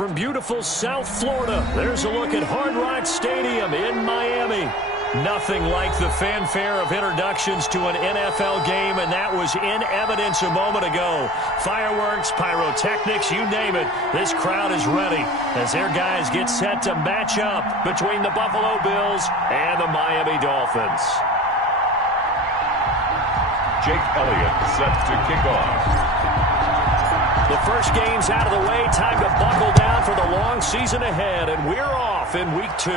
from beautiful South Florida, there's a look at Hard Rock Stadium in Miami. Nothing like the fanfare of introductions to an NFL game, and that was in evidence a moment ago. Fireworks, pyrotechnics, you name it. This crowd is ready as their guys get set to match up between the Buffalo Bills and the Miami Dolphins. Jake Elliott set to kick off. The first game's out of the way. Time to buckle down for the long season ahead, and we're off in week 2.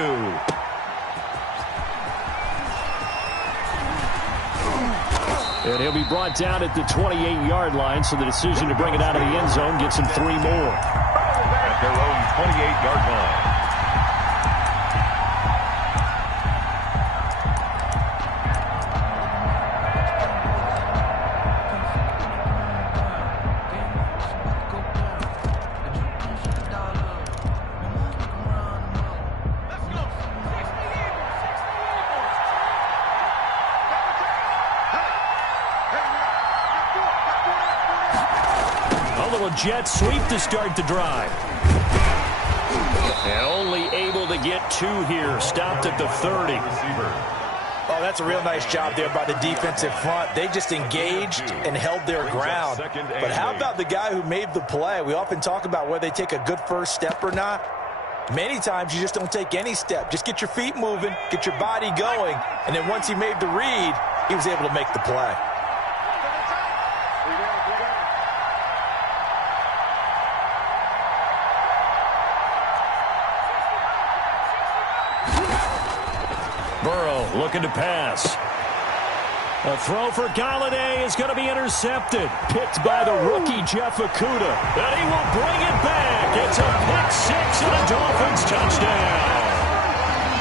And he'll be brought down at the 28-yard line, so the decision to bring it out of the end zone gets him 3 more. At their own 28-yard line. Jet sweep to start the drive. And only able to get 2 here. Stopped at the 30. Oh, that's a real nice job there by the defensive front. They just engaged and held their ground. But how about the guy who made the play? We often talk about whether they take a good first step or not. Many times you just don't take any step. Just get your feet moving, get your body going, and then once he made the read, he was able to make the play. Looking to pass. A throw for Galladay is going to be intercepted. Picked by the rookie Jeff Okudah. And he will bring it back. It's a pick-6 and a Dolphins touchdown.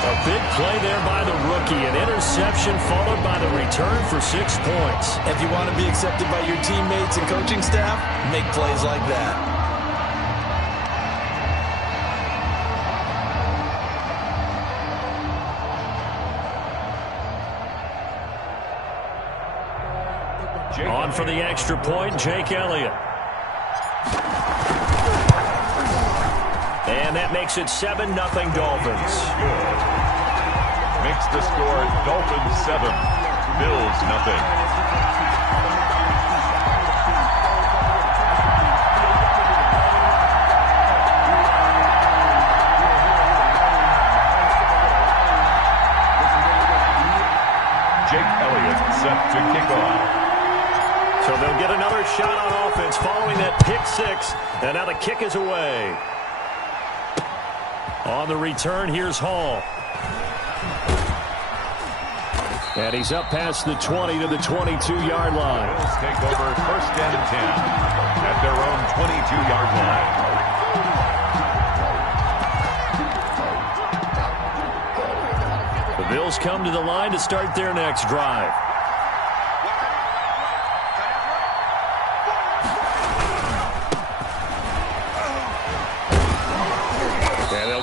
A big play there by the rookie. An interception followed by the return for 6 points. If you want to be accepted by your teammates and coaching staff, make plays like that. On for the extra point, Jake Elliott. And that makes it 7-0 Dolphins. Good. Makes the score Dolphins 7, Bills nothing. Jake Elliott set to kick off. So they'll get another shot on offense following that pick-6, and now the kick is away. On the return, here's Hall. And he's up past the 20 to the 22-yard line. Bills take over 1st and 10 at their own 22-yard line. The Bills come to the line to start their next drive.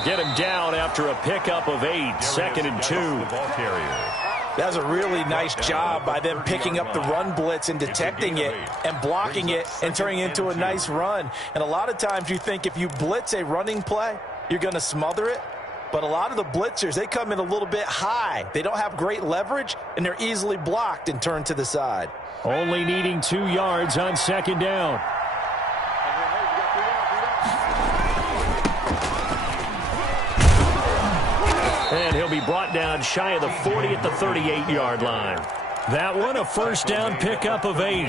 Get him down after a pickup of 8, 2nd and 2. That's a really nice job by them picking up the run blitz and detecting it and blocking it and turning it into a nice run. And a lot of times you think if you blitz a running play, you're going to smother it. But a lot of the blitzers, they come in a little bit high. They don't have great leverage, and they're easily blocked and turned to the side. Only needing 2 yards on 2nd down. And he'll be brought down shy of the 40 at the 38-yard line. That one, a 1st down pickup of 8.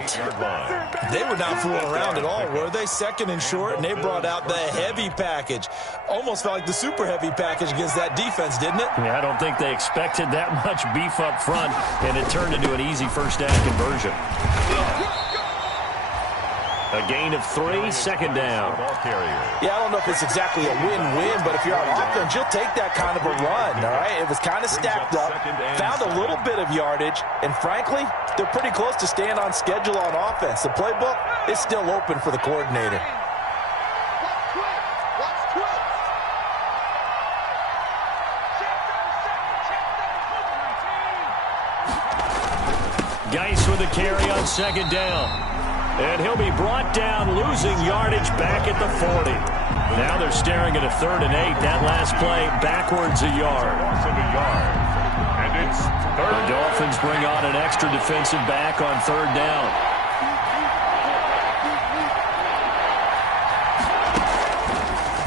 They were not fooling around at all, were they? 2nd and short, and they brought out the heavy package. Almost felt like the super heavy package against that defense, didn't it? Yeah, I don't think they expected that much beef up front, and it turned into an easy 1st down conversion. A gain of 3, 2nd down. Yeah, I don't know if it's exactly a win-win, but if you're on offense, you'll take that kind of a run, all right? It was kind of stacked up, found a little bit of yardage, and frankly, they're pretty close to staying on schedule on offense. The playbook is still open for the coordinator. Geis with a carry on 2nd down. And he'll be brought down, losing yardage back at the 40. Now they're staring at a 3rd and 8. That last play backwards a yard. Loss of a yard. And it's third. The Dolphins bring on an extra defensive back on 3rd down.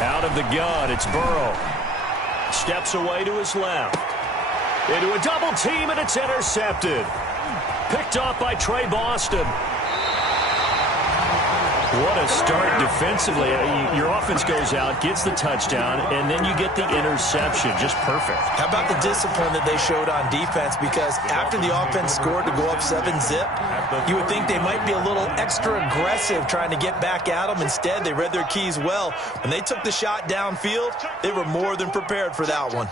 Out of the gun, it's Burrow. Steps away to his left. Into a double team, and it's intercepted. Picked off by Trey Boston. What a start defensively. Your offense goes out, gets the touchdown, and then you get the interception. Just perfect. How about the discipline that they showed on defense? Because after the offense scored to go up 7-zip, you would think they might be a little extra aggressive trying to get back at them. Instead, they read their keys well. When they took the shot downfield, they were more than prepared for that one.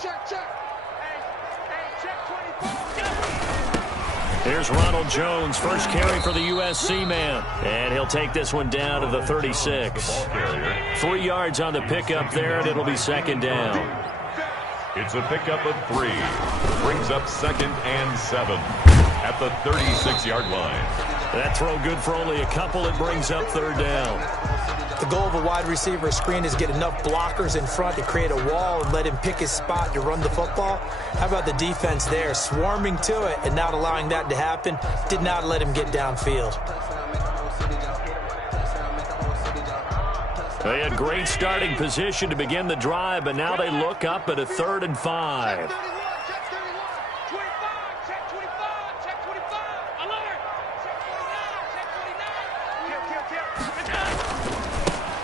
Here's Ronald Jones, first carry for the USC man. And he'll take this one down to the 36. 3 yards on the pickup there, and it'll be 2nd down. It's a pickup of 3. Brings up 2nd and 7 at the 36-yard line. That throw good for only a couple. It brings up 3rd down. The goal of a wide receiver screen is get enough blockers in front to create a wall and let him pick his spot to run the football. How about the defense there, swarming to it and not allowing that to happen? Did not let him get downfield. They had great starting position to begin the drive, but now they look up at a 3rd and 5.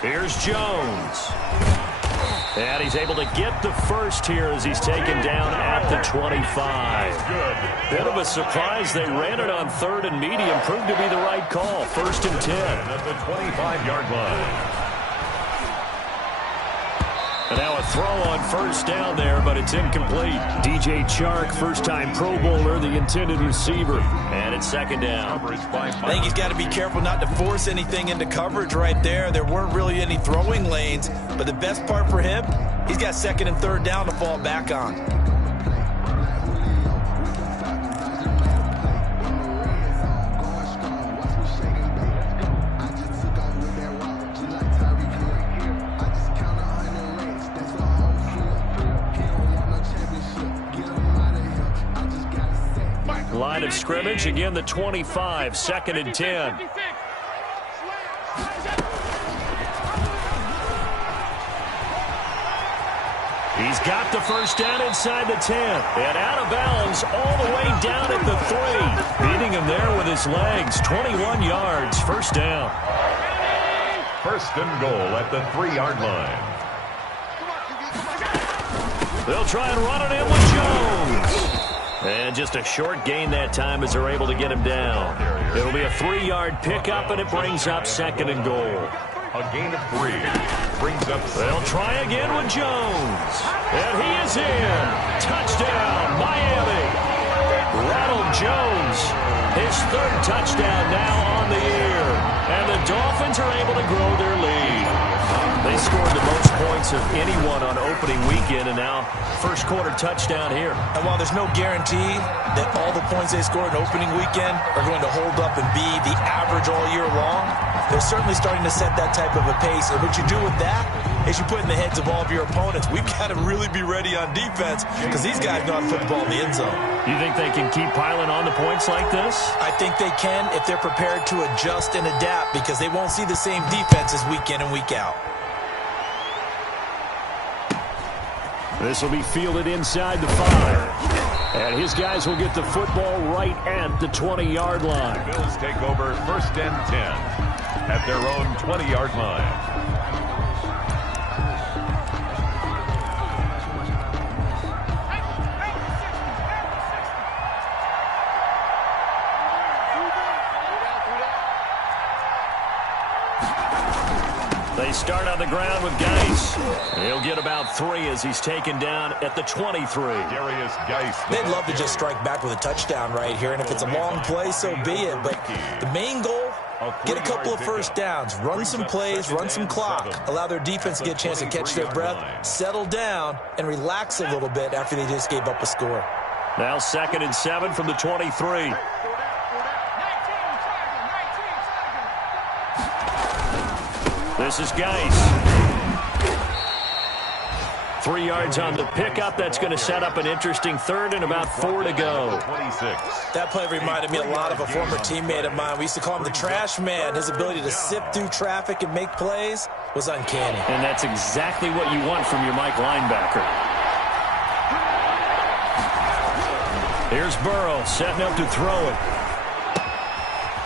Here's Jones. And he's able to get the first here as he's taken down at the 25. Bit of a surprise. They ran it on 3rd and medium. Proved to be the right call. 1st and 10. At the 25-yard line. And now a throw on 1st down there, but it's incomplete. DJ Chark, first-time Pro Bowler, the intended receiver. And it's 2nd down. I think he's got to be careful not to force anything into coverage right there. There weren't really any throwing lanes, but the best part for him, he's got 2nd and 3rd down to fall back on. Line of scrimmage, again the 25, 2nd and 10. He's got the first down inside the 10. And out of bounds all the way down at the 3. Beating him there with his legs, 21 yards, 1st down. 1st and goal at the 3-yard line. They'll try and run it in with Jones. And just a short gain that time as they're able to get him down. It'll be a 3-yard pickup, and it brings up 2nd and goal. A gain of 3 brings up 7. They'll try again with Jones. And he is in. Touchdown, Miami. Ronald Jones, his 3rd touchdown now on the year. And the Dolphins are able to grow their lead. They scored the most points of anyone on opening weekend, and now first quarter touchdown here. And while there's no guarantee that all the points they scored in opening weekend are going to hold up and be the average all year long, they're certainly starting to set that type of a pace. And what you do with that is you put in the heads of all of your opponents, we've got to really be ready on defense because these guys know how to put the ball in the end zone. You think they can keep piling on the points like this? I think they can if they're prepared to adjust and adapt because they won't see the same defenses week in and week out. This will be fielded inside the 5. And his guys will get the football right at the 20-yard line. Bills take over 1st and 10 at their own 20-yard line. They start on the ground with Geis. He'll get about 3 as he's taken down at the 23. Darius Geis. They'd love to just strike back with a touchdown right here, and if it's a long play, so be it. But the main goal, get a couple of first downs, run some plays, run some clock, allow their defense to get a chance to catch their breath, settle down, and relax a little bit after they just gave up a score. Now 2nd and 7 from the 23. This is Geis. 3 yards on the pickup. That's going to set up an interesting third and about 4 to go. That play reminded me a lot of a former teammate of mine. We used to call him the trash man. His ability to sift through traffic and make plays was uncanny. And that's exactly what you want from your Mike linebacker. Here's Burrow setting up to throw it.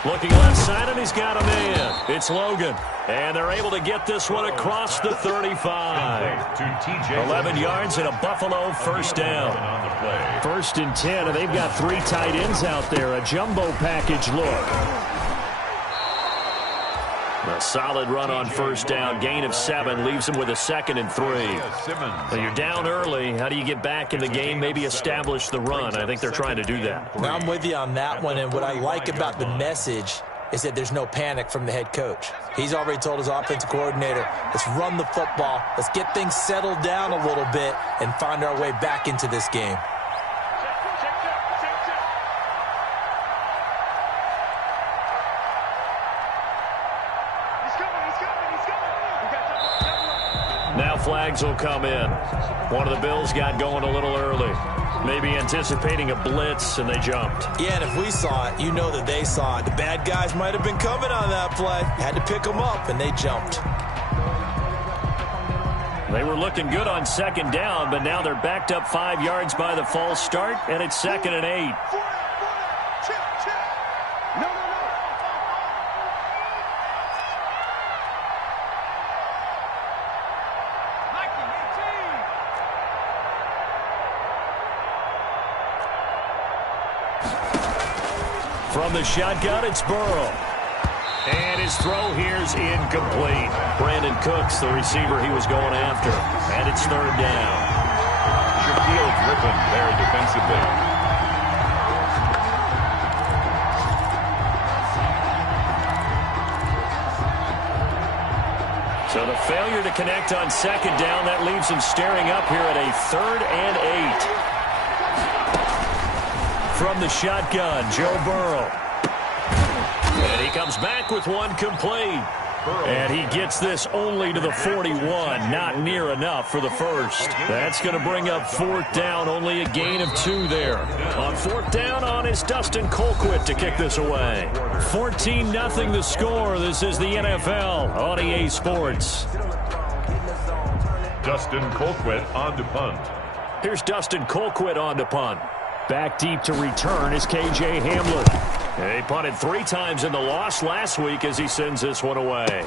Looking left side, and he's got a man. It's Logan. And they're able to get this one across the 35. 11 yards and a Buffalo first down. 1st and 10, and they've got 3 tight ends out there. A jumbo package look. A solid run on first down. Gain of 7 leaves them with a 2nd and 3. Well, you're down early. How do you get back in the game? Maybe establish the run. I think they're trying to do that. Now, I'm with you on that one, and what I like about the message is that there's no panic from the head coach. He's already told his offensive coordinator, let's run the football, let's get things settled down a little bit and find our way back into this game. Now flags will come in. One of the Bills got going a little early. Maybe anticipating a blitz, and they jumped. Yeah, and if we saw it, you know that they saw it. The bad guys might have been coming on that play. Had to pick them up, and they jumped. They were looking good on 2nd down, but now they're backed up 5 yards by the false start, and it's 2nd and 8. From the shotgun, it's Burrow. And his throw here's incomplete. Brandon Cooks, the receiver he was going after. And it's 3rd down. Shaquille Griffin there defensively. So the failure to connect on 2nd down, that leaves him staring up here at a 3rd and 8. From the shotgun, Joe Burrow. And he comes back with one complete. And he gets this only to the 41. Not near enough for the first. That's going to bring up 4th down. Only a gain of 2 there. On 4th down on is Dustin Colquitt to kick this away. 14-0 the score. This is the NFL on EA Sports. Dustin Colquitt on to punt. Here's Dustin Colquitt on to punt. Back deep to return is K.J. Hamler. He punted 3 times in the loss last week as he sends this one away.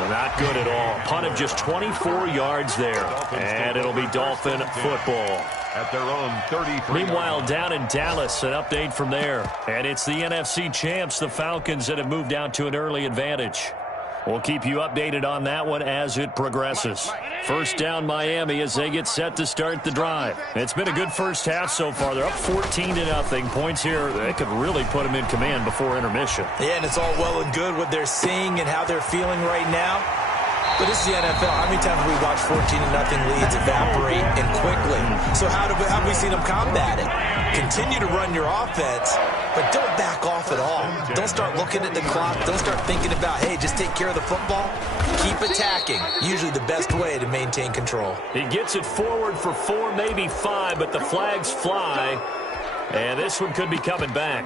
Not good at all. Punt of just 24 yards there. And it'll be Dolphin football. At their own 33. Meanwhile, down in Dallas, an update from there. And it's the NFC champs, the Falcons, that have moved out to an early advantage. We'll keep you updated on that one as it progresses. First down Miami as they get set to start the drive. It's been a good first half so far. They're up 14-0. Points here, they could really put them in command before intermission. Yeah, and it's all well and good what they're seeing and how they're feeling right now. But this is the NFL. How many times have we watched 14-0 leads evaporate and quickly? So how have we seen them combat it? Continue to run your offense, but don't back off at all. Don't start looking at the clock. Don't start thinking about, hey, just take care of the football. Keep attacking. Usually the best way to maintain control. He gets it forward for 4, maybe 5, but the flags fly. And this one could be coming back.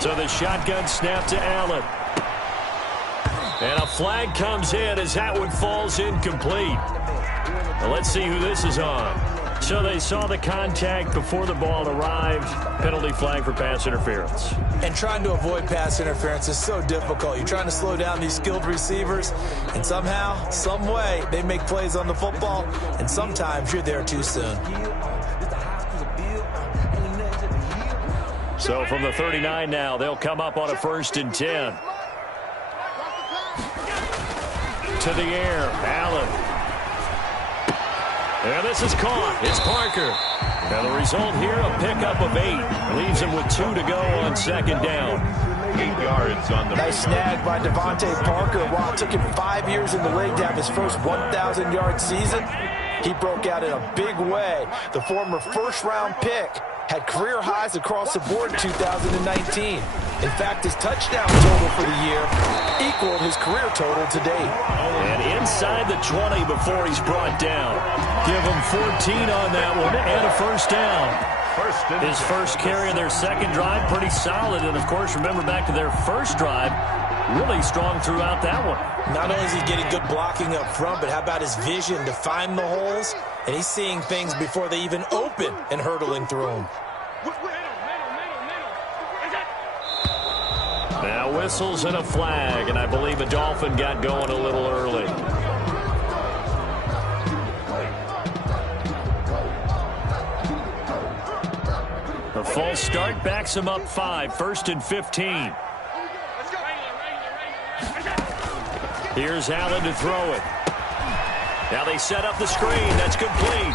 So the shotgun snap to Allen. And a flag comes in as that one falls incomplete. Now let's see who this is on. So they saw the contact before the ball arrived. Penalty flag for pass interference. And trying to avoid pass interference is so difficult. You're trying to slow down these skilled receivers, and somehow, some way, they make plays on the football, and sometimes you're there too soon. So from the 39 now, they'll come up on a 1st and 10. To the air, Allen. And this is caught. It's Parker. Now the result here, a pickup of 8. Leaves him with 2 to go on second down. 8 yards on the nice snag by Devontae Parker. While it took him 5 years in the league to have his first 1,000-yard season, he broke out in a big way. The former first-round pick had career highs across the board in 2019. In fact, his touchdown total for the year equaled his career total to date. And inside the 20 before he's brought down. Give him 14 on that one and a first down. His first carry of their second drive, pretty solid. And, of course, remember back to their first drive, really strong throughout that one. Not only is he getting good blocking up front, but how about his vision to find the holes? And he's seeing things before they even open and hurdling through them. Now whistles and a flag, and I believe a Dolphin got going a little early. The false start backs him up 5, 1st and 15. Here's Allen to throw it. Now they set up the screen. That's complete.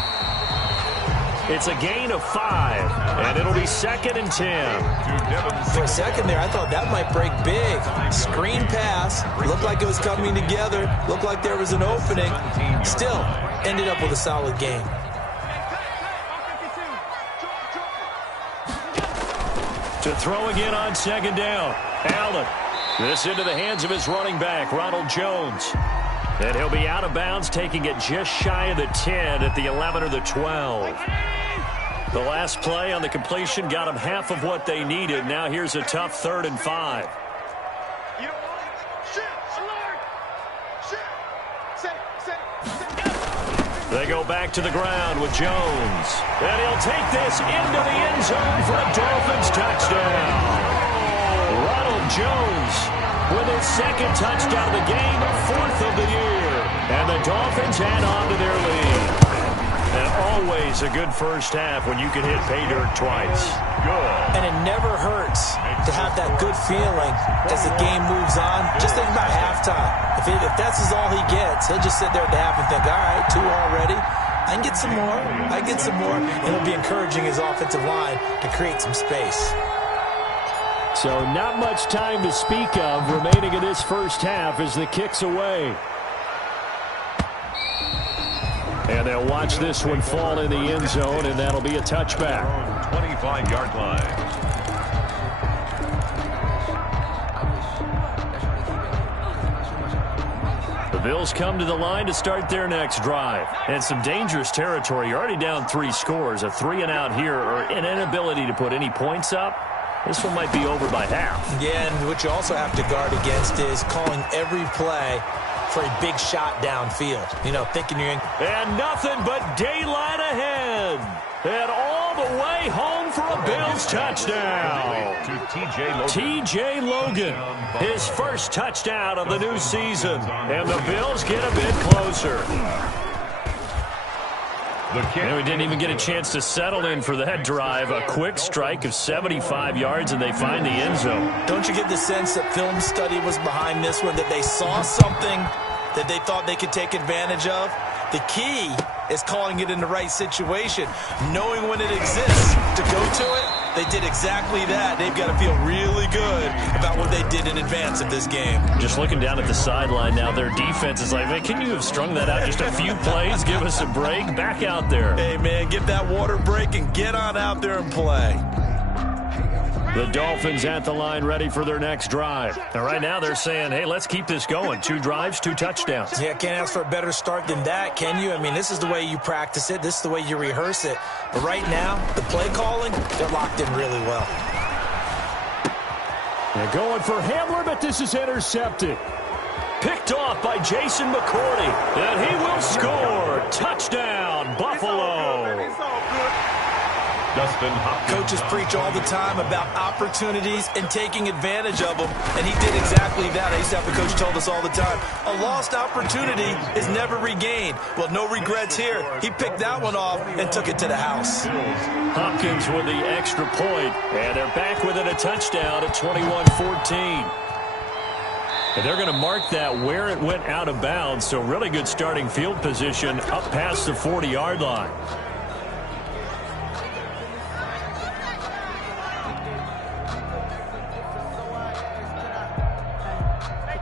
It's a gain of 5, and it'll be 2nd and 10. For a second there, I thought that might break big. Screen pass. Looked like it was coming together. Looked like there was an opening. Still, ended up with a solid gain. To throw again on second down. Allen. This into the hands of his running back, Ronald Jones. And he'll be out of bounds, taking it just shy of the 10 at the 11 or the 12. The last play on the completion got them half of what they needed. Now here's a tough 3rd and 5. They go back to the ground with Jones. And he'll take this into the end zone for a Dolphins touchdown. Ronald Jones with his 2nd touchdown of the game, 4th of the year. And the Dolphins add on to their lead. And always a good first half when you can hit pay dirt twice. And it never hurts to have that good feeling as the game moves on. Just think about halftime. If that's all he gets, he'll just sit there at the half and think, all right, 2 already. I can get some more. I can get some more. And it'll be encouraging his offensive line to create some space. So not much time to speak of remaining in this first half as the kick's away. And they'll watch this one fall in the end zone, and that'll be a touchback. 25-yard line. The Bills come to the line to start their next drive. And some dangerous territory. You're already down 3 scores. A 3-and-out here, or an inability to put any points up. This one might be over by half. Yeah, and what you also have to guard against is calling every play for a big shot downfield. You know, thinking you're in. And nothing but daylight ahead. And all the way home for a Bills touchdown. T.J. Logan, his first touchdown of the new season. And the Bills get a bit closer. And we didn't even get a chance to settle in for that drive. A quick strike of 75 yards, and they find the end zone. Don't you get the sense that film study was behind this one, that they saw something that they thought they could take advantage of? The key is calling it in the right situation, knowing when it exists. To go to it, they did exactly that. They've got to feel really good about what they did in advance of this game. Just looking down at the sideline now, their defense is like, man, can you have strung that out just a few plays? Give us a break. Back out there. Hey, man, give that water break and get on out there and play. The Dolphins at the line ready for their next drive. And right now they're saying, hey, let's keep this going. 2 drives, 2 touchdowns. Yeah, can't ask for a better start than that, can you? I mean, this is the way you practice it. This is the way you rehearse it. But right now, the play calling, they're locked in really well. They're going for Hamler, but this is intercepted. Picked off by Jason McCourty. And he will score. Touchdown, Buffalo. Coaches preach all the time about opportunities and taking advantage of them, and he did exactly that. I used to have a coach told us all the time, a lost opportunity is never regained. Well, no regrets here. He picked that one off and took it to the house. Hopkins with the extra point, and they're back within a touchdown at 21-14. And they're going to mark that where it went out of bounds, so really good starting field position up past the 40-yard line.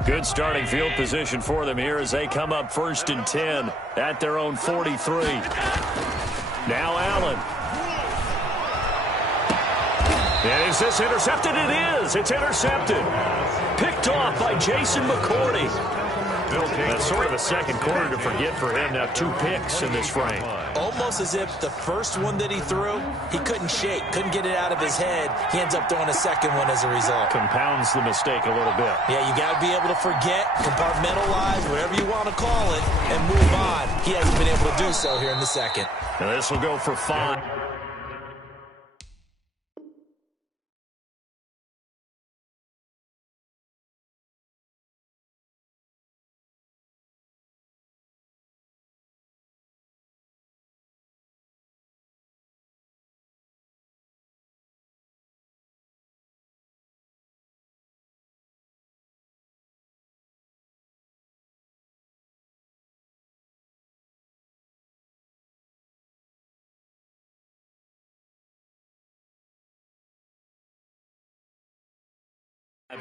Good starting field position for them here as they come up 1st and 10 at their own 43. Now Allen. And is this intercepted? It is. It's intercepted. Picked off by Jason McCourty. That's sort of a second quarter to forget for him. Now 2 picks in this frame. Almost as if the first one that he threw, he couldn't shake, couldn't get it out of his head. He ends up throwing a second one as a result. Compounds the mistake a little bit. Yeah, you got to be able to forget, compartmentalize, whatever you want to call it, and move on. He hasn't been able to do so here in the second. Now this will go for 5.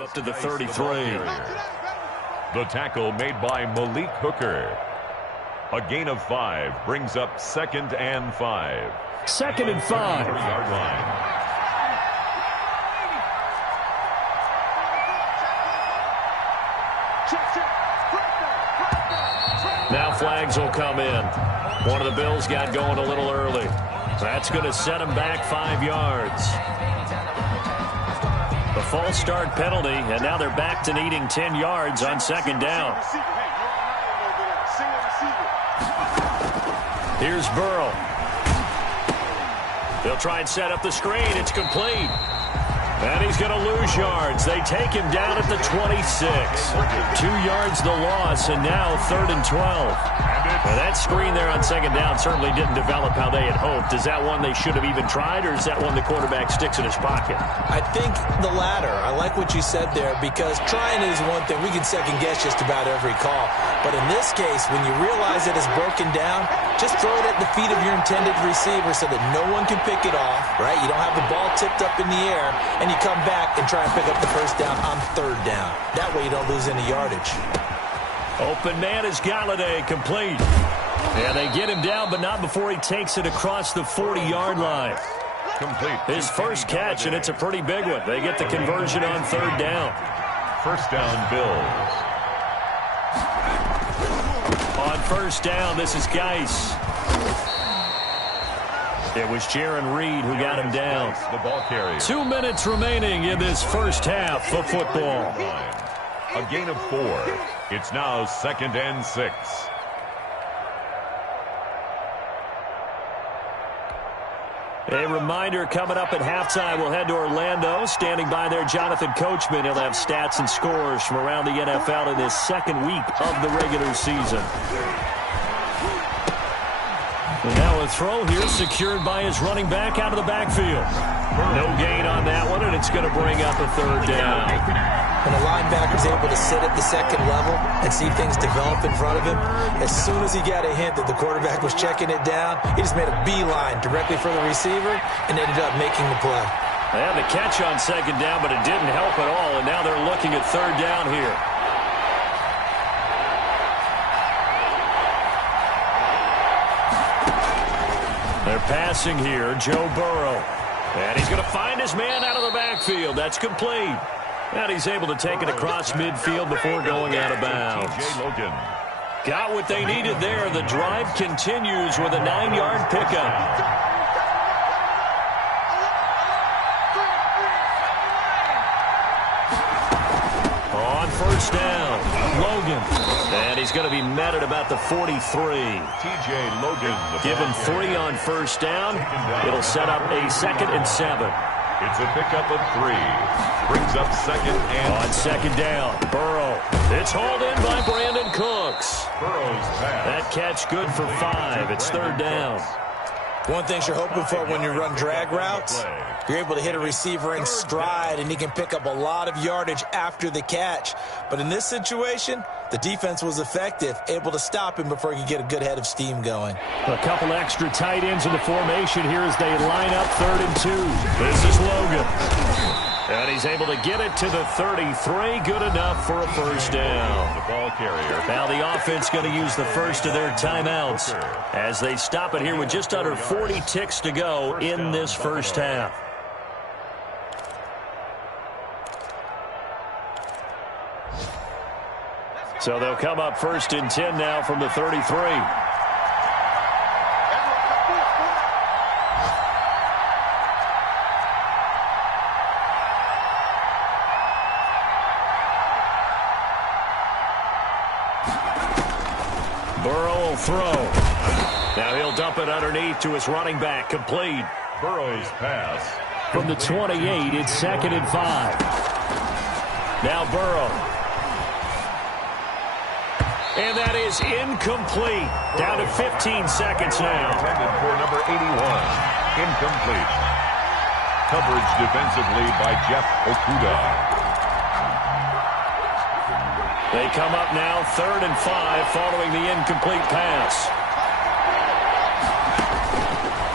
Up to the 33. The tackle made by Malik Hooker. A gain of 5 brings up 2nd and 5. 2nd and 5. 3-yard line. Now flags will come in. One of the Bills got going a little early. That's going to set him back 5 yards. The false start penalty, and now they're back to needing 10 yards on 2nd down. Here's Burrow. They'll try and set up the screen. It's complete. And he's going to lose yards. They take him down at the 26. 2 yards the loss, and now 3rd and 12. Well, that screen there on 2nd down certainly didn't develop how they had hoped. Is that one they should have even tried, or is that one the quarterback sticks in his pocket? I think the latter. I like what you said there, because trying is one thing. We can second-guess just about every call. But in this case, when you realize that it's broken down, just throw it at the feet of your intended receiver so that no one can pick it off, right? You don't have the ball tipped up in the air, and you come back and try and pick up the 1st down on 3rd down. That way you don't lose any yardage. Open man is Galladay, complete. And they get him down, but not before he takes it across the 40-yard line. Complete. His first catch, and it's a pretty big one. They get the conversion on 3rd down. 1st down, Bills. On 1st down, this is Geis. It was Jaron Reed who got him down. The ball carrier. 2 minutes remaining in this first half of football. A gain of 4. It's now 2nd and 6. A reminder, coming up at halftime, we'll head to Orlando. Standing by there, Jonathan Coachman. He'll have stats and scores from around the NFL in this 2nd week of the regular season. And now a throw here secured by his running back out of the backfield. No gain on that one, and it's going to bring up a 3rd down. When a linebacker's able to sit at the 2nd level and see things develop in front of him, as soon as he got a hint that the quarterback was checking it down, he just made a beeline directly for the receiver and ended up making the play. They had the catch on 2nd down, but it didn't help at all, and now they're looking at 3rd down here. They're passing here, Joe Burrow. And he's going to find his man out of the backfield. That's complete. And he's able to take it across midfield before going out of bounds. Got what they needed there. The drive continues with a 9-yard pickup. On 1st down, Logan. And he's going to be met at about the 43. TJ Logan. Give him 3 on 1st down. It'll set up a 2nd and 7. It's a pickup of 3. Brings up 2nd and... On 2nd down, Burrow. It's hauled in by Brandon Cooks. Burrow's pass. That catch good for 5. It's 3rd down. One thing you're hoping for when you run drag routes, you're able to hit a receiver in stride, and he can pick up a lot of yardage after the catch. But in this situation, the defense was effective, able to stop him before he could get a good head of steam going. A couple extra tight ends in the formation here as they line up 3rd and 2. This is Logan. And he's able to get it to the 33. Good enough for a first down. The ball carrier. Now the offense going to use the first of their timeouts as they stop it here with just under 40 ticks to go in this first half. So they'll come up 1st and 10 now from the 33. Burrow will throw. Now he'll dump it underneath to his running back. Complete. Burrow's pass. From the 28, it's 2nd and 5. Now Burrow. And that is incomplete. Down to 15 seconds now. Intended for number 81. Incomplete. Coverage defensively by Jeff Okuda. They come up now 3rd and 5 following the incomplete pass.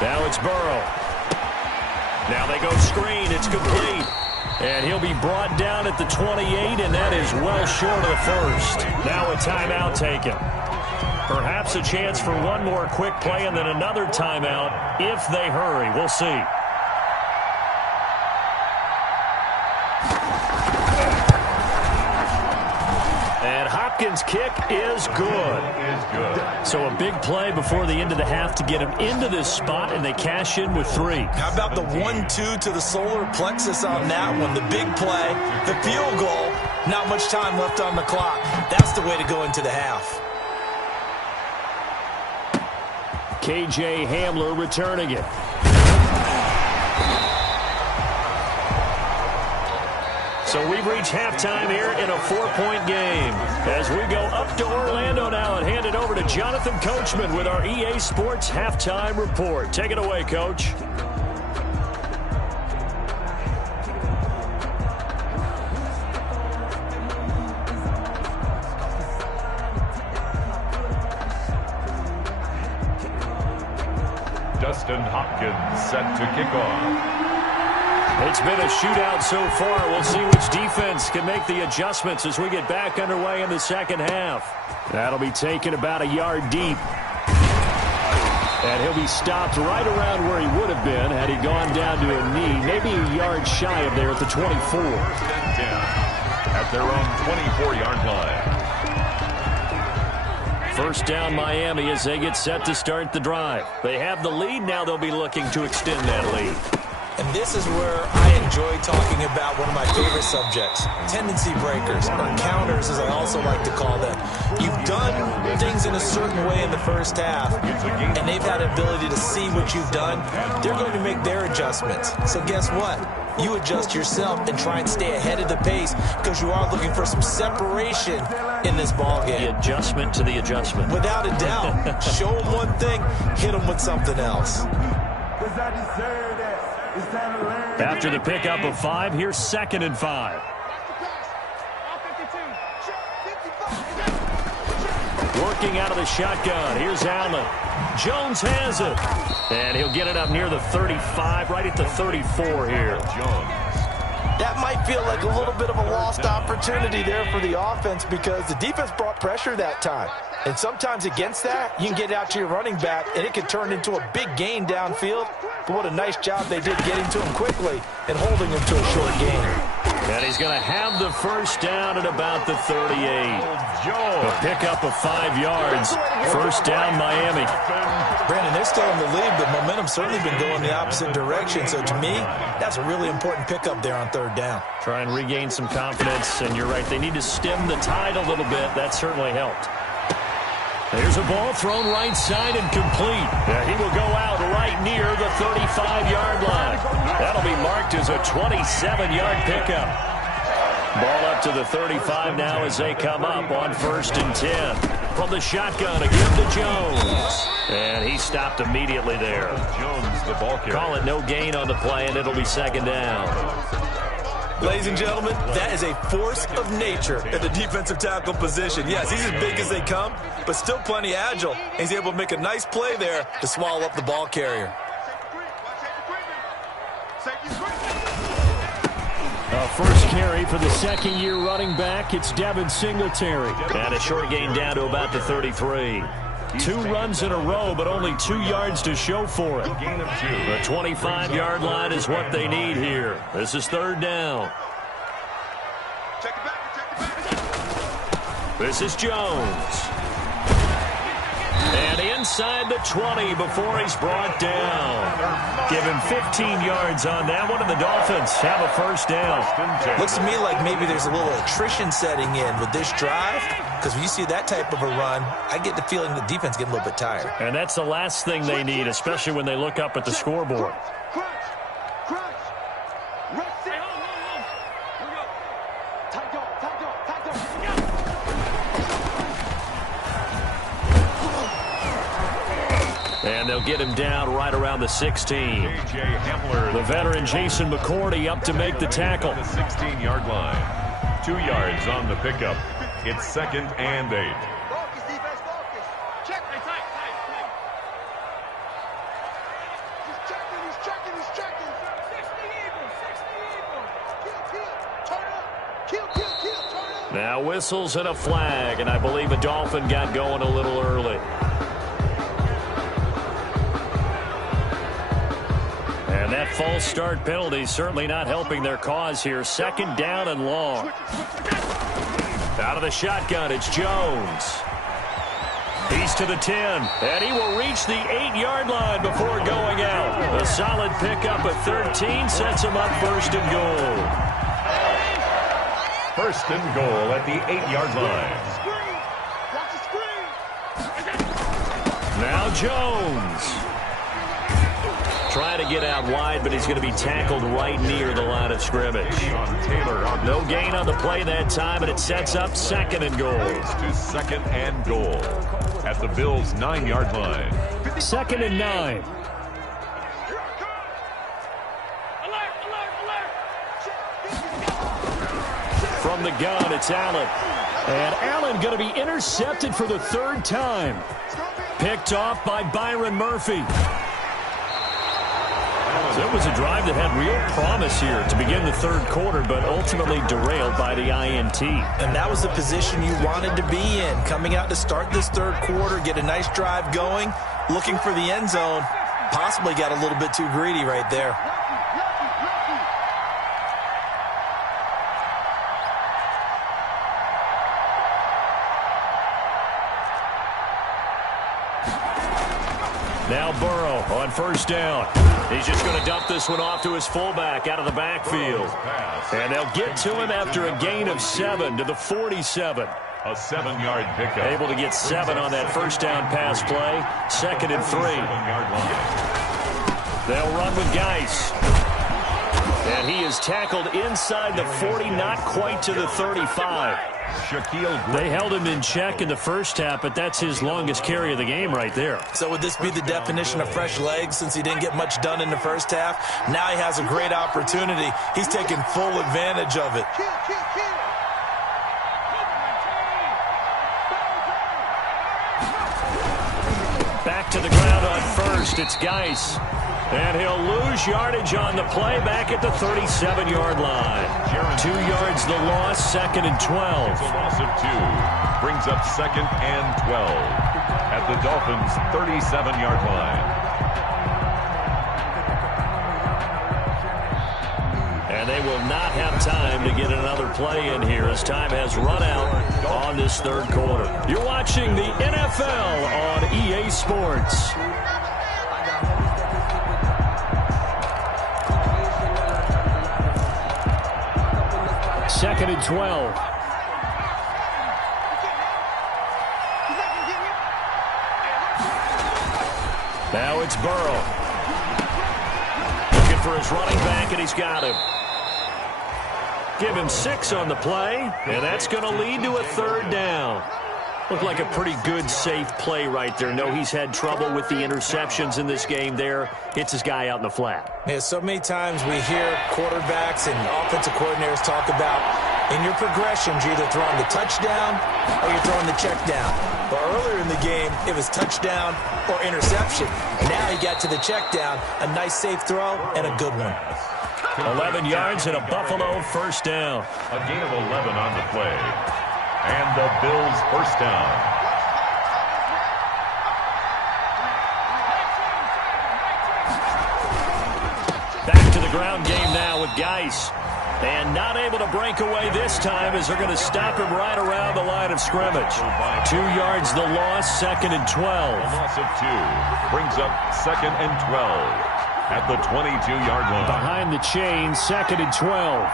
Now it's Burrow. Now they go screen. It's complete. And he'll be brought down at the 28, and that is well short of the first. Now a timeout taken. Perhaps a chance for one more quick play and then another timeout if they hurry. We'll see. And Hopkins' kick is good. So a big play before the end of the half to get him into this spot, and they cash in with 3. How about the 1-2 to the solar plexus on that one? The big play, the field goal, not much time left on the clock. That's the way to go into the half. KJ Hamler returning it. So we've reached halftime here in a 4-point game. As we go up to Orlando now and hand it over to Jonathan Coachman with our EA Sports Halftime Report. Take it away, Coach. Dustin Hopkins set to kick off. It's been a shootout so far. We'll see which defense can make the adjustments as we get back underway in the second half. That'll be taken about a yard deep. And he'll be stopped right around where he would have been had he gone down to a knee, maybe a yard shy of there at the 24. At their own 24-yard line. First down Miami as they get set to start the drive. They have the lead. Now they'll be looking to extend that lead. And this is where I enjoy talking about one of my favorite subjects, tendency breakers, or counters as I also like to call them. You've done things in a certain way in the first half, and they've had an ability to see what you've done. They're going to make their adjustments. So guess what? You adjust yourself and try and stay ahead of the pace because you are looking for some separation in this ballgame. The adjustment to the adjustment. Without a doubt. Show them one thing, hit them with something else. After the pickup of 5, here's 2nd and 5. Working out of the shotgun. Here's Allen. Jones has it. And he'll get it up near the 35, right at the 34 here. Jones. That might feel like a little bit of a lost opportunity there for the offense because the defense brought pressure that time. And sometimes against that, you can get out to your running back, and it can turn into a big gain downfield. But what a nice job they did getting to him quickly and holding him to a short gain. And he's going to have the first down at about the 38. A pickup of 5 yards. First down, Miami. Brandon, they're still in the lead, but momentum's certainly been going the opposite direction. So to me, that's a really important pickup there on 3rd down. Try and regain some confidence, and you're right. They need to stem the tide a little bit. That certainly helped. There's a ball thrown right side and complete. He will go out right near the 35-yard line. That'll be marked as a 27-yard pickup. Ball up to the 35 now as they come up on 1st and 10. From the shotgun, again to Jones. And he stopped immediately there. Jones, the ball carrier. Call it no gain on the play, and it'll be 2nd down. Ladies and gentlemen, that is a force of nature at the defensive tackle position. Yes, he's as big as they come, but still plenty agile. And he's able to make a nice play there to swallow up the ball carrier. First carry for the second-year running back. It's Devin Singletary. And a short gain down to about the 33. 2 runs in a row, but only 2 yards to show for it. The 25-yard line is what they need here. This is 3rd down. This is Jones. And inside the 20 before he's brought down. Give him 15 yards on that one, and the Dolphins have a 1st down. Looks to me like maybe there's a little attrition setting in with this drive, because when you see that type of a run, I get the feeling the defense getting a little bit tired. And that's the last thing they need, especially when they look up at the scoreboard. And they'll get him down right around the 16. The veteran Jason McCourty up to make the tackle. The 16-yard line. 2 yards on the pickup. It's 2nd and 8. Now whistles and a flag, and I believe a Dolphin got going a little early. And that false start penalty certainly not helping their cause here. 2nd down and long. Out of the shotgun, it's Jones. He's to the 10, and he will reach the 8-yard line before going out. A solid pickup at 13 sets him up 1st and goal. 1st and goal at the 8-yard line. Now Jones. Trying to get out wide, but he's going to be tackled right near the line of scrimmage. No gain on the play that time, and it sets up 2nd and goal. To 2nd and goal at the Bills' 9-yard line. 2nd and 9. From the gun, it's Allen. And Allen going to be intercepted for the 3rd time. Picked off by Byron Murphy. So it was a drive that had real promise here to begin the 3rd quarter, but ultimately derailed by the INT. And that was the position you wanted to be in. Coming out to start this 3rd quarter, get a nice drive going, looking for the end zone. Possibly got a little bit too greedy right there. Now Burrow on 1st down. He's just going to dump this one off to his fullback out of the backfield. And they'll get to him after a gain of 7 to the 47. A 7-yard pickup. Able to get 7 on that 1st down pass play. 2nd and 3. 7-yard line. They'll run with Geis. And he is tackled inside the 40, not quite to the 35. They held him in check in the 1st half, but that's his longest carry of the game right there. So would this be the definition of fresh legs since he didn't get much done in the 1st half? Now he has a great opportunity. He's taking full advantage of it. Back to the ground on 1st. It's Geis. And he'll lose yardage on the play back at the 37-yard line. 2 yards the loss, 2nd and 12. It's a loss of 2. Brings up 2nd and 12 at the Dolphins' 37-yard line. And they will not have time to get another play in here as time has run out on this 3rd quarter. You're watching the NFL on EA Sports. Second and 12. Now it's Burrow. Looking for his running back, and he's got him. Give him 6 on the play, and that's going to lead to a 3rd down. Looked like a pretty good, safe play right there. No, he's had trouble with the interceptions in this game there. Hits his guy out in the flat. Yeah, so many times we hear quarterbacks and offensive coordinators talk about in your progressions, you're either throwing the touchdown or you're throwing the check down. But earlier in the game, it was touchdown or interception. Now he got to the check down, a nice safe throw, and a good one. 11 yards and a Buffalo 1st down. A gain of 11 on the play. And the Bills' 1st down. Back to the ground game now with Geis. And not able to break away this time as they're going to stop him right around the line of scrimmage. 2 yards the loss, 2nd and 12. A loss of 2 brings up 2nd and 12 at the 22-yard line. Behind the chain, 2nd and 12.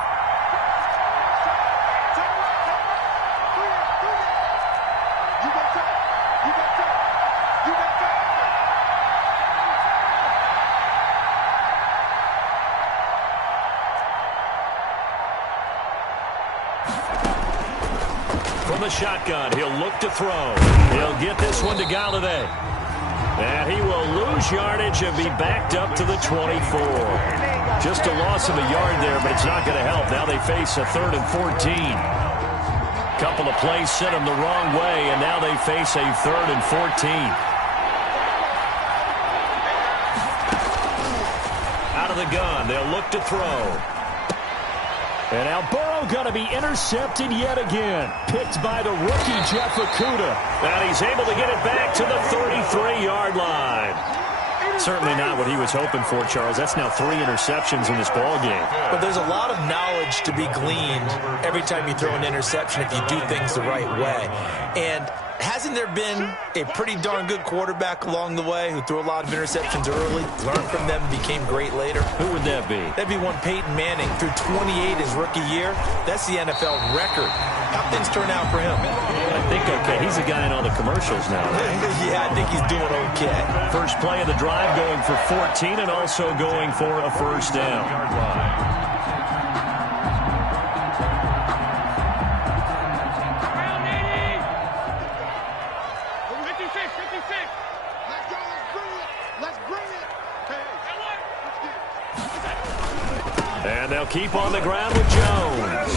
The shotgun. He'll look to throw. He'll get this one to Galladay. And he will lose yardage and be backed up to the 24. Just a loss of a yard there, but it's not going to help. Now they face a 3rd and 14. Couple of plays sent them the wrong way, and now they face a 3rd and 14. Out of the gun. They'll look to throw. And now Burrow going to be intercepted yet again. Picked by the rookie, Jeff Okudah. And he's able to get it back to the 33-yard line. Certainly not what he was hoping for, Charles. That's now 3 interceptions in this ball game. But there's a lot of knowledge to be gleaned every time you throw an interception if you do things the right way. And hasn't there been a pretty darn good quarterback along the way who threw a lot of interceptions early, learned from them, became great later? Who would that be? That'd be one Peyton Manning. Threw 28 his rookie year. That's the NFL record. How things turn out for him? I think okay. He's a guy in all the commercials now, right? Yeah, I think he's doing okay. First play of the drive going for 14 and also going for a 1st down. And they'll keep on the ground with Jones.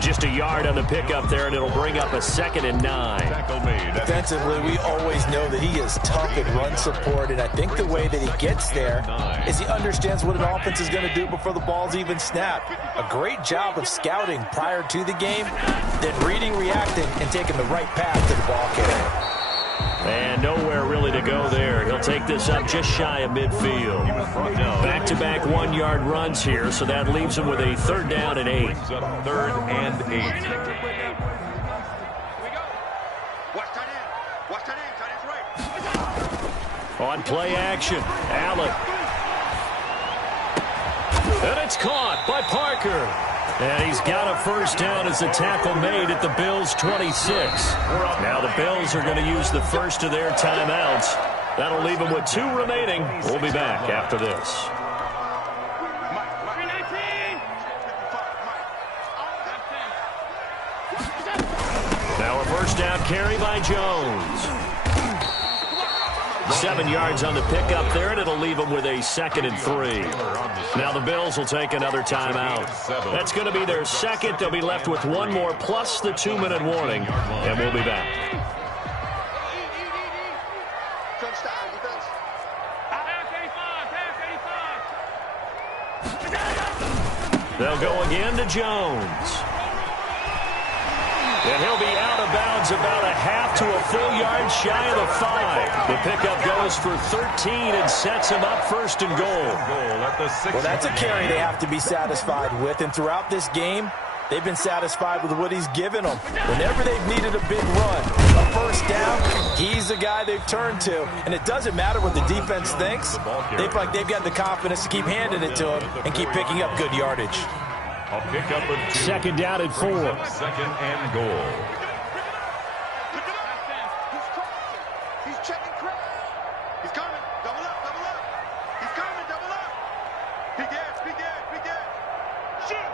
Just a yard on the pickup there, and it'll bring up a 2nd and 9. Defensively, we always know that he is tough at run support, and I think the way that he gets there is he understands what an offense is going to do before the ball's even snapped. A great job of scouting prior to the game, then reading, reacting, and taking the right path to the ball carrier. And nowhere really to go there. He'll take this up just shy of midfield. Back-to-back 1-yard runs here, so that leaves him with a 3rd down and 8. 3rd and 8. On play action, Allen. And it's caught by Parker. And he's got a 1st down as the tackle made at the Bills' 26. Now the Bills are going to use the first of their timeouts. That'll leave them with 2 remaining. We'll be back after this. Now a 1st down carry by Jones. 7 yards on the pickup there, and it'll leave them with a 2nd and 3. Now the Bills will take another timeout. That's going to be their 2nd. They'll be left with 1 more plus the 2-minute warning, and we'll be back. They'll go again to Jones. And he'll be out of bounds about a half to a full yard shy of the 5. The pickup goes for 13 and sets him up 1st and goal. Well, that's a carry they have to be satisfied with. And throughout this game, they've been satisfied with what he's given them. Whenever they've needed a big run, a 1st down, he's the guy they've turned to. And it doesn't matter what the defense thinks. They feel like they've got the confidence to keep handing it to him and keep picking up good yardage. A pickup of 2. 2nd down and 4. 2nd and goal. He's checking Chris. He's coming. Double up. He's coming. Double up. Be good. Shoot.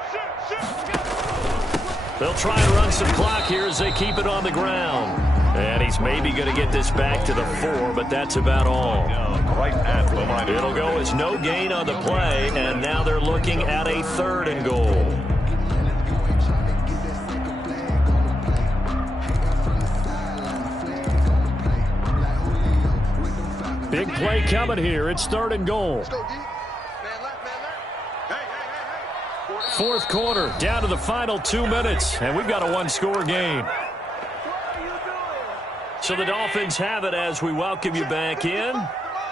They'll try and run some clock here as they keep it on the ground. And he's maybe going to get this back to the 4, but that's about all. Right at the line. It'll go as no gain on the play, and now they're looking at a 3rd and goal. Big play coming here. It's 3rd and goal. Fourth quarter, down to the final 2 minutes, and we've got a 1-score game. So the Dolphins have it as we welcome you back in.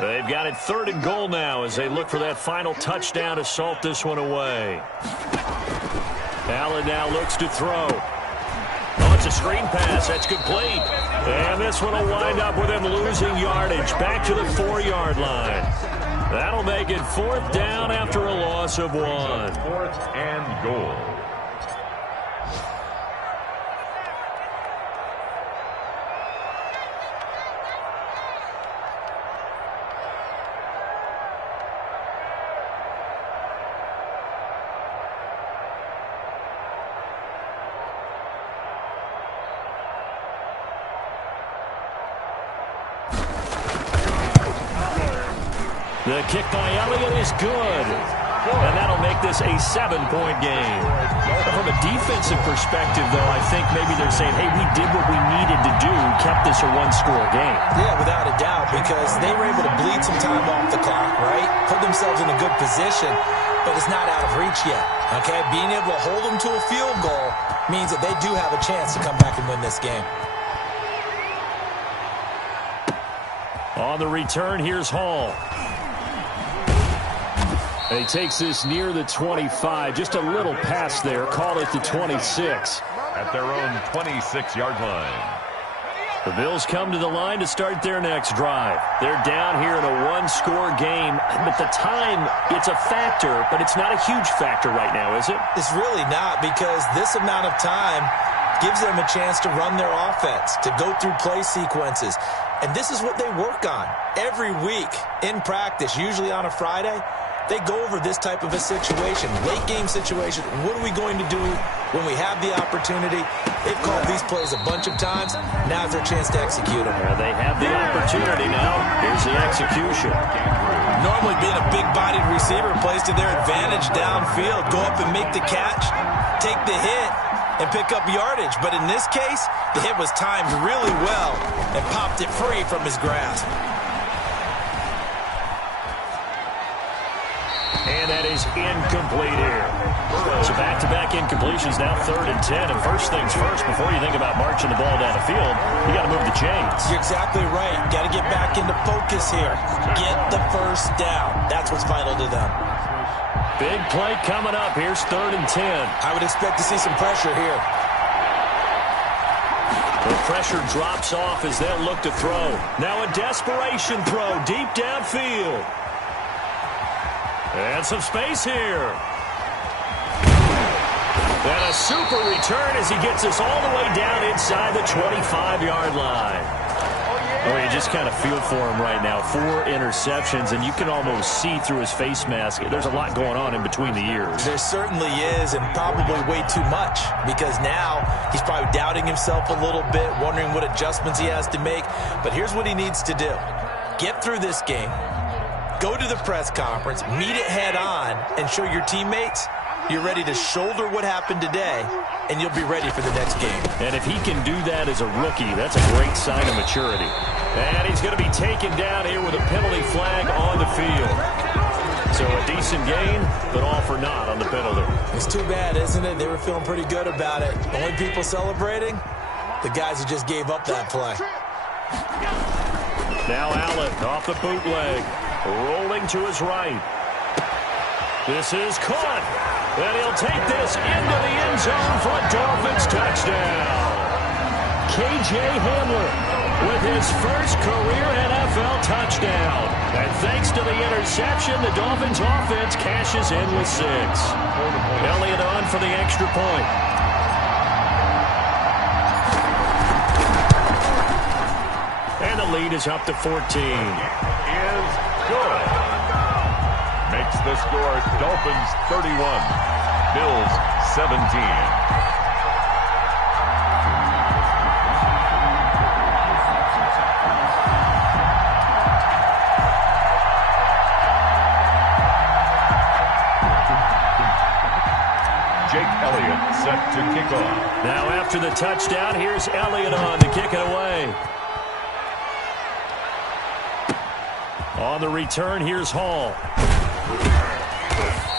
They've got it 3rd and goal now as they look for that final touchdown to salt this one away. Allen now looks to throw. Oh, it's a screen pass. That's complete. And this one will wind up with him losing yardage back to the 4-yard line. That'll make it 4th down after a loss of 1. 4th and goal. The kick by Elliott is good. And that'll make this a 7-point game. From a defensive perspective, though, I think maybe they're saying, hey, we did what we needed to do, kept this a 1-score game. Yeah, without a doubt, because they were able to bleed some time off the clock, right? Put themselves in a good position, but it's not out of reach yet, okay? Being able to hold them to a field goal means that they do have a chance to come back and win this game. On the return, here's Hall. And he takes this near the 25. Just a little pass there. Call it the 26. At their own 26-yard line. The Bills come to the line to start their next drive. They're down here in a 1-score game. But the time, it's a factor, but it's not a huge factor right now, is it? It's really not, because this amount of time gives them a chance to run their offense, to go through play sequences. And this is what they work on every week in practice, usually on a Friday. They go over this type of a situation, late game situation. What are we going to do when we have the opportunity? They've called these plays a bunch of times. Now's their chance to execute them. Well, they have the opportunity now. Here's the execution. Normally being a big-bodied receiver plays to their advantage downfield. Go up and make the catch, take the hit, and pick up yardage. But in this case, the hit was timed really well and popped it free from his grasp. And that is incomplete here. So back-to-back incompletions, now 3rd and 10. And first things first, before you think about marching the ball down the field, you got to move the chains. You're exactly right. Got to get back into focus here. Get the first down. That's what's vital to them. Big play coming up. Here's 3rd and 10. I would expect to see some pressure here. The pressure drops off as they'll look to throw. Now a desperation throw deep downfield. And some space here. And a super return as he gets us all the way down inside the 25-yard line. Well, you just kind of feel for him right now. 4 interceptions, and you can almost see through his face mask. There's a lot going on in between the ears. There certainly is, and probably way too much, because now he's probably doubting himself a little bit, wondering what adjustments he has to make. But here's what he needs to do. Get through this game. Go to the press conference, meet it head on, and show your teammates you're ready to shoulder what happened today, and you'll be ready for the next game. And if he can do that as a rookie, that's a great sign of maturity. And he's going to be taken down here with a penalty flag on the field. So a decent gain, but all for naught on the penalty. It's too bad, isn't it? They were feeling pretty good about it. Only people celebrating, the guys who just gave up that play. Now Allen off the bootleg. Rolling to his right. This is caught. And he'll take this into the end zone for a Dolphins touchdown. K.J. Hamler with his first career NFL touchdown. And thanks to the interception, the Dolphins offense cashes in with 6. Elliott on for the extra point. And the lead is up to 14. Is good. Makes the score Dolphins 31, Bills 17. Jake Elliott set to kick off. Now after the touchdown, here's Elliott on to kick it away. On the return, here's Hall.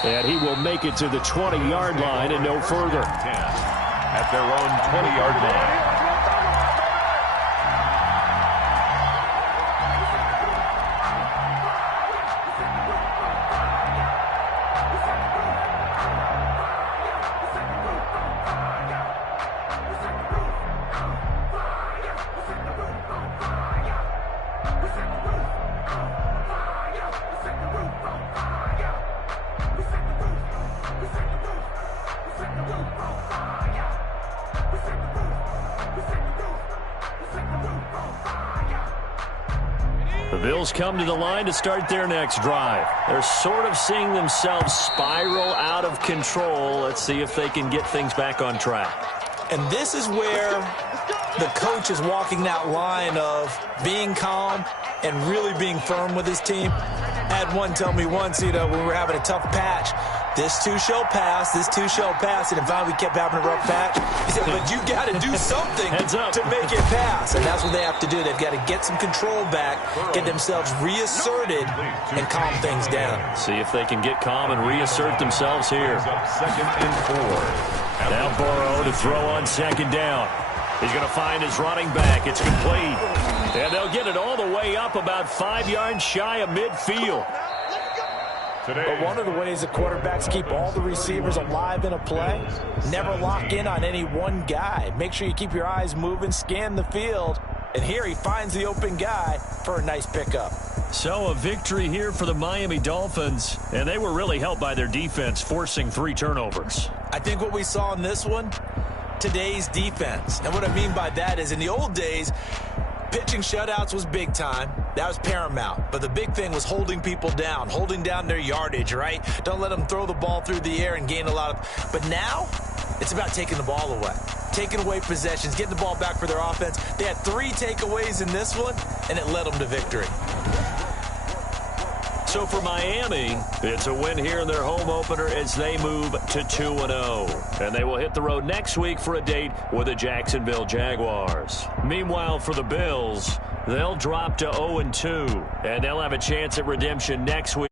And he will make it to the 20-yard line and no further. 10 at their own 20-yard line. The Bills come to the line to start their next drive. They're sort of seeing themselves spiral out of control. Let's see if they can get things back on track. And this is where the coach is walking that line of being calm and really being firm with his team. I had one tell me once, when we were having a tough patch, this too shall pass, this too shall pass, and finally we kept having a rough patch. He said, but you got to do something to make it pass, and that's what they have to do. They've got to get some control back, get themselves reasserted, and calm things down. See if they can get calm and reassert themselves here. Second and 4. Now Burrow to throw on second down. He's going to find his running back. It's complete. And they'll get it all the way up about 5 yards shy of midfield. But one of the ways that quarterbacks keep all the receivers alive in a play, never lock in on any one guy. Make sure you keep your eyes moving, scan the field. And here he finds the open guy for a nice pickup. So a victory here for the Miami Dolphins. And they were really helped by their defense, forcing 3 turnovers. I think what we saw in this one, today's defense. And what I mean by that is in the old days, pitching shutouts was big time. That was paramount. But the big thing was holding people down, holding down their yardage, right? Don't let them throw the ball through the air and gain a lot of... But now, it's about taking the ball away. Taking away possessions, getting the ball back for their offense. They had 3 takeaways in this one, and it led them to victory. So for Miami, it's a win here in their home opener as they move to 2-0. And they will hit the road next week for a date with the Jacksonville Jaguars. Meanwhile, for the Bills, they'll drop to 0-2, and they'll have a chance at redemption next week.